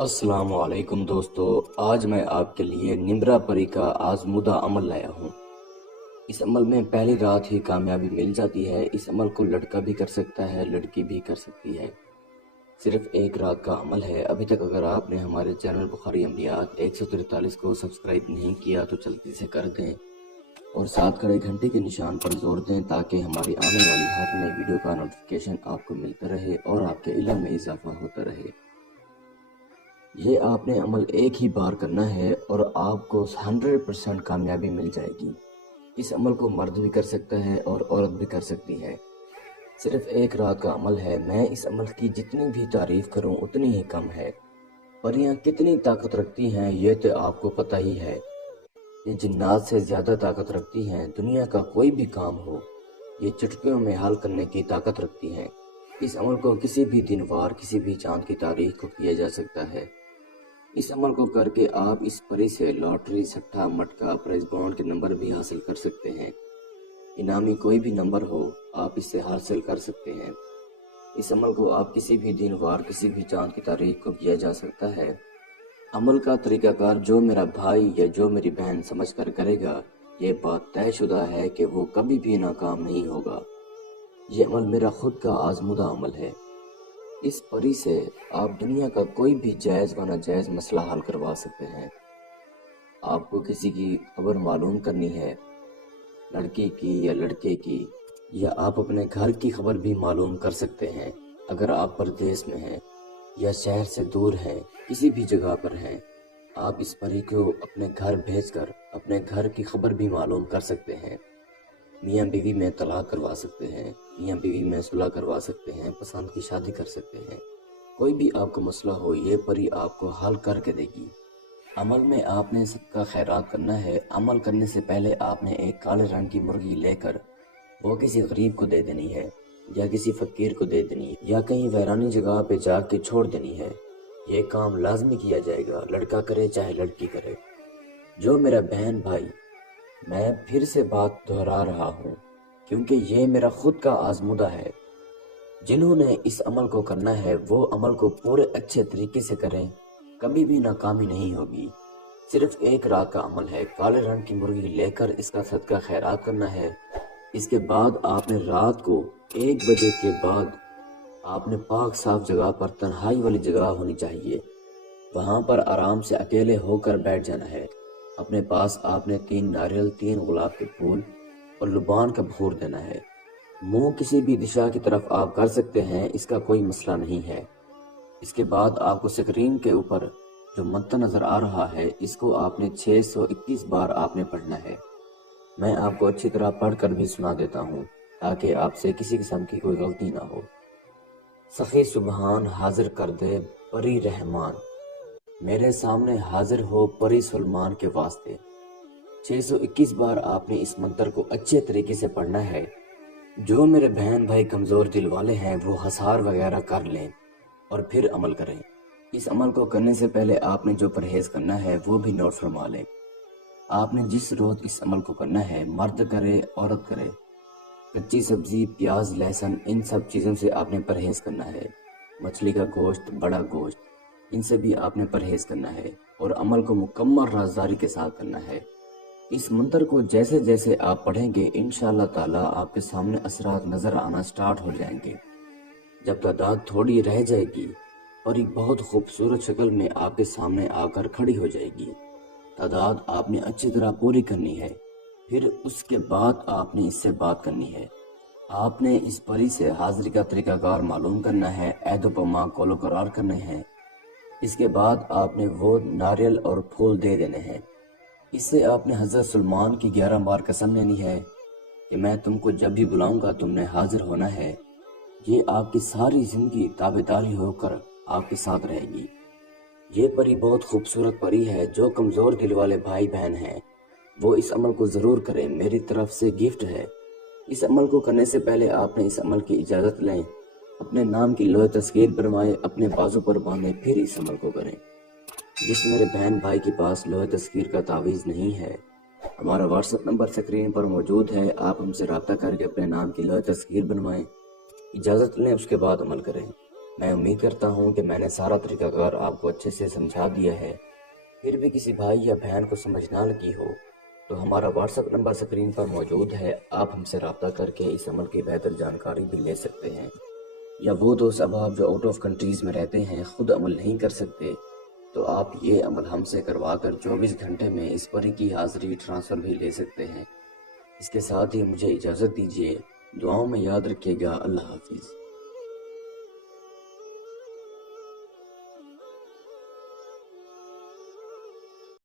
अस्सलाम वालेकुम दोस्तों। आज मैं आपके लिए निम्रा परी का आजमूदा अमल लाया हूँ। इस अमल में पहली रात ही कामयाबी मिल जाती है। इस अमल को लड़का भी कर सकता है, लड़की भी कर सकती है। सिर्फ एक रात का अमल है। अभी तक अगर आपने हमारे चैनल बुखारी अमलियात 143 को सब्सक्राइब नहीं किया तो जल्दी से कर दें और साथ खड़े घंटे के निशान पर जोर दें ताकि हमारी आने वाली हर नई वीडियो का नोटिफिकेशन आपको मिलता रहे और आपके इल्म में इजाफा होता रहे। ये आपने अमल एक ही बार करना है और आपको 100% कामयाबी मिल जाएगी। इस अमल को मर्द भी कर सकता है और औरत भी कर सकती है। सिर्फ एक रात का अमल है। मैं इस अमल की जितनी भी तारीफ करूं उतनी ही कम है। परियां कितनी ताकत रखती हैं ये तो आपको पता ही है। ये जिन्नात से ज़्यादा ताकत रखती हैं। दुनिया का कोई भी काम हो ये चुटकियों में हल करने की ताकत रखती हैं। इस अमल को किसी भी दिन वार किसी भी चांद की तारीख को किया जा सकता है। इस अमल को करके आप इस परी से लॉटरी, सट्टा, मटका, प्राइज बॉन्ड के नंबर भी हासिल कर सकते हैं। इनामी कोई भी नंबर हो आप इससे हासिल कर सकते हैं। इस अमल को आप किसी भी दिन वार किसी भी चांद की तारीख को किया जा सकता है। अमल का तरीकाकार जो मेरा भाई या जो मेरी बहन समझ कर करेगा ये बात तयशुदा है कि वो कभी भी नाकाम नहीं होगा। ये अमल मेरा खुद का आजमूदा अमल है। इस परी से आप दुनिया का कोई भी जायज़ व नाजायज़ मसला हल करवा सकते हैं। आपको किसी की खबर मालूम करनी है, लड़की की या लड़के की, या आप अपने घर की खबर भी मालूम कर सकते हैं। अगर आप परदेश में हैं या शहर से दूर हैं, किसी भी जगह पर हैं, आप इस परी को अपने घर भेजकर अपने घर की खबर भी मालूम कर सकते हैं। मियाँ बीवी में तलाक करवा सकते हैं, मियाँ बीवी में सुलह करवा सकते हैं, पसंद की शादी कर सकते हैं। कोई भी आपको मसला हो ये परी आपको हल करके देगी। अमल में आपने सबका खैरात करना है। अमल करने से पहले आपने एक काले रंग की मुर्गी लेकर वो किसी गरीब को दे देनी है या किसी फकीर को दे देनी है या कहीं वैरानी जगह पे जाके छोड़ देनी है। ये काम लाजमी किया जाएगा, लड़का करे चाहे लड़की करे। जो मेरा बहन भाई, मैं फिर से बात दोहरा रहा हूँ क्योंकि ये मेरा खुद का आजमूदा है। जिन्होंने इस अमल को करना है वो अमल को पूरे अच्छे तरीके से करें, कभी भी नाकामी नहीं होगी। सिर्फ एक रात का अमल है। काले रंग की मुर्गी लेकर इसका सदका खैरात करना है। इसके बाद आपने रात को 1 बजे के बाद आपने पाक साफ जगह पर, तन्हाई वाली जगह होनी चाहिए, वहाँ पर आराम से अकेले होकर बैठ जाना है। अपने पास आपने 3 नारियल, 3 गुलाब के फूल और लुबान का बखूर देना है। मुंह किसी भी दिशा की तरफ आप कर सकते हैं, इसका कोई मसला नहीं है। इसके बाद आपको स्क्रीन के ऊपर जो मंत्र नज़र आ रहा है इसको आपने 621 बार आपने पढ़ना है। मैं आपको अच्छी तरह पढ़ कर भी सुना देता हूँ ताकि आपसे किसी किस्म की कोई गलती ना हो। सखी सुबहान हाजिर कर दे परी रहमान, मेरे सामने हाजिर हो परी सलमान के वास्ते। 621 बार आपने इस मंत्र को अच्छे तरीके से पढ़ना है। जो मेरे बहन भाई कमज़ोर दिल वाले हैं वो हसार वगैरह कर लें और फिर अमल करें। इस अमल को करने से पहले आपने जो परहेज़ करना है वो भी नोट फरमा लें। आपने जिस रोज़ इस अमल को करना है, मर्द करे औरत करे, कच्ची सब्ज़ी, प्याज, लहसुन, इन सब चीज़ों से आपने परहेज़ करना है। मछली का गोश्त, बड़ा गोश्त, इनसे भी आपने परहेज़ करना है और अमल को मुकम्मल राज़दारी के साथ करना है। इस मंत्र को जैसे जैसे आप पढ़ेंगे इंशाअल्लाह ताला आपके सामने असरात नज़र आना स्टार्ट हो जाएंगे। जब तादाद थोड़ी रह जाएगी और एक बहुत खूबसूरत शक्ल में आपके सामने आकर खड़ी हो जाएगी। तादाद आपने अच्छी तरह पूरी करनी है। फिर उसके बाद आपने इससे बात करनी है। आपने इस परी से हाजिरी का तरीकाकार मालूम करना है, ऐदोपमा कोलो करार करने हैं। इसके बाद आपने वो नारियल और फूल दे देने हैं। इससे आपने हज़रत सलमान की 11 बार कसम लेनी है कि मैं तुमको जब भी बुलाऊंगा तुमने हाजिर होना है। ये आपकी सारी ज़िंदगी ताबेदारी होकर आपके साथ रहेगी। ये परी बहुत खूबसूरत परी है। जो कमज़ोर दिल वाले भाई बहन हैं वो इस अमल को ज़रूर करें, मेरी तरफ से गिफ्ट है। इस अमल को करने से पहले आपने इस अमल की इजाज़त लें, अपने नाम की लोहे तस्वीर बनवाएं, अपने बाजू पर बांधें, फिर इस अमल को करें। जिस मेरे बहन भाई के पास लोहे तस्वीर का तावीज़ नहीं है, हमारा व्हाट्सएप नंबर स्क्रीन पर मौजूद है। आप हमसे रब्ता करके अपने नाम की लोहे तस्वीर बनवाएं, इजाज़त लें, उसके बाद अमल करें। میں امید کرتا ہوں کہ میں نے سارا طریقہ کار آپ کو اچھے سے سمجھا دیا ہے۔ پھر بھی کسی بھائی یا بہن کو سمجھ نہ لگی ہو تو ہمارا واٹس ایپ نمبر سکرین پر موجود ہے، آپ ہم سے رابطہ کر کے اس عمل کی بہتر جانکاری بھی لے سکتے ہیں۔ یا وہ دوست احباب جو آؤٹ آف کنٹریز میں رہتے ہیں، خود عمل نہیں کر سکتے، تو آپ یہ عمل ہم سے کروا کر 24 گھنٹے میں اس پری کی حاضری ٹرانسفر بھی لے سکتے ہیں۔ اس کے ساتھ ہی مجھے اجازت دیجیے، دعاؤں میں یاد رکھیے گا۔ اللہ حافظ۔